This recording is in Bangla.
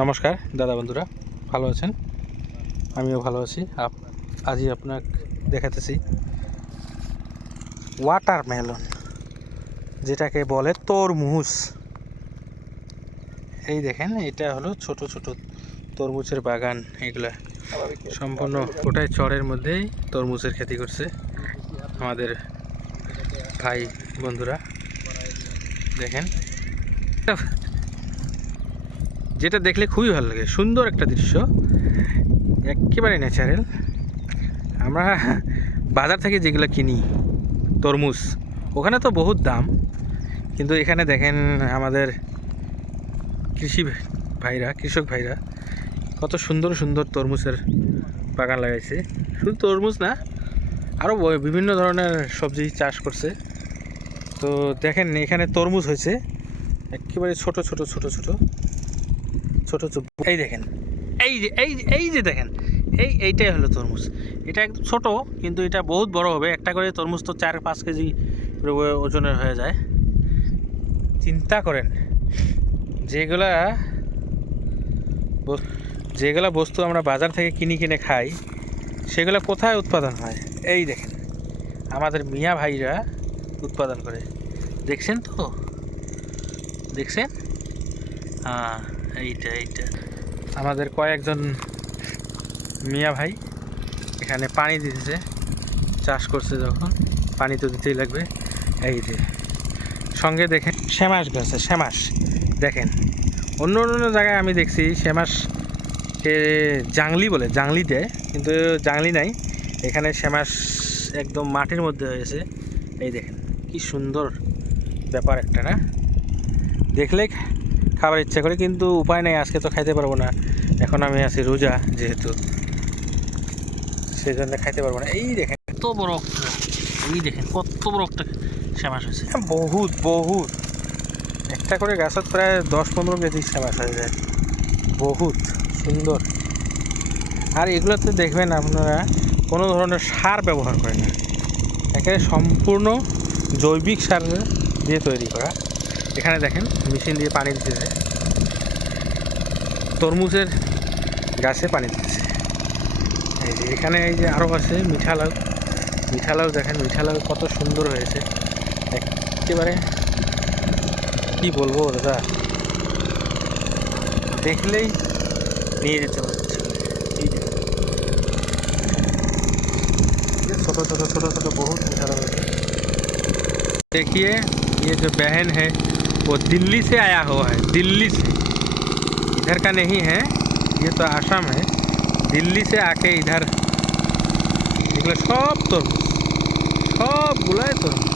নমস্কার দাদা বন্ধুরা, ভালো আছেন? আমিও ভালো আছি। আজই আপনাকে দেখাতেছি ওয়াটারমেলন, যেটাকে বলে তরমুজ। এই দেখেন, এটা হলো ছোট ছোট তরমুজের বাগান। এগুলা সম্পূর্ণ গোটায় চরের মধ্যেই তরমুজের খেতি করছে আমাদের ভাই বন্ধুরা। দেখেন, যেটা দেখলে খুবই ভালো লাগে, সুন্দর একটা দৃশ্য, একেবারে ন্যাচারাল। আমরা বাজার থেকে যেগুলো কিনি তরমুজ, ওখানে তো বহুত দাম, কিন্তু এখানে দেখেন আমাদের কৃষক ভাইরা কত সুন্দর সুন্দর তরমুজের বাগান লাগাইছে। শুধু তরমুজ না, আরও বিভিন্ন ধরনের সবজি চাষ করছে। তো দেখেন, এখানে তরমুজ হয়েছে একেবারে ছোট ছোট ছোট ছোট ছোট ছোট। এই দেখেন, এই যে দেখেন, এইটাই হলো তরমুজ। এটা একদম ছোট, কিন্তু এটা বহুত বড় হবে। একটা করে তরমুজ তো 4-5 কেজি ওজনের হয়ে যায়। চিন্তা করেন, যেগুলা বস্তু আমরা বাজার থেকে কিনে খাই, সেগুলো কোথায় উৎপাদন হয়? এই দেখেন, আমাদের মিয়া ভাইরা উৎপাদন করে। দেখছেন তো, দেখছেন? হ্যাঁ, এইটা আমাদের কয়েকজন মিয়া ভাই এখানে পানি দিতেছে, চাষ করছে। যখন পানি তো দিতেই লাগবে। এই যে সঙ্গে দেখেন শ্যামাস গাছে শ্যামাস। দেখেন, অন্য অন্য জায়গায় আমি দেখছি শ্যামাসকে জাংলি বলে, জাংলি দেয়, কিন্তু জাংলি নাই এখানে। শ্যামাস একদম মাটির মধ্যে হয়েছে। এই দেখেন কি সুন্দর ব্যাপার একটা, না? দেখলে খাবার ইচ্ছা করে, কিন্তু উপায় নেই, আজকে তো খাইতে পারবো না। এখন আমি আছি রোজা, যেহেতু সেই জন্য খাইতে পারবো না। এই দেখেন কত বড় একটা, এই দেখেন কত বড় একটা শ্যামাস হয়েছে। বহুত একটা করে গাছত প্রায় 10-15 কেজি শ্যামাস হয়ে যায়। বহুত সুন্দর। আর এগুলোতে দেখবেন আপনারা কোনো ধরনের সার ব্যবহার করে না, একেবারে সম্পূর্ণ জৈবিক সার দিয়ে তৈরি করা। এখানে দেখেন মেশিন দিয়ে পানি দিতেছে, তরমুজের গাছে পানি দিতেছে। এই যে এখানে এই যে আরও আছে মিঠালাউ দেখেন, মিঠালাউ কত সুন্দর হয়েছে একেবারে। কি বলবো দাদা, দেখলেই নিয়ে যেতে পারছে। ছোট ছোট ছোট ছোট बहुत मिठालाउ है। देखिए, ये जो बहन है वो दिल्ली से आया हुआ है, दिल्ली से, इधर का नहीं है, ये तो आसाम है। दिल्ली से आके इधर निकले सब तरमुज, सब गुलाय तरमुज।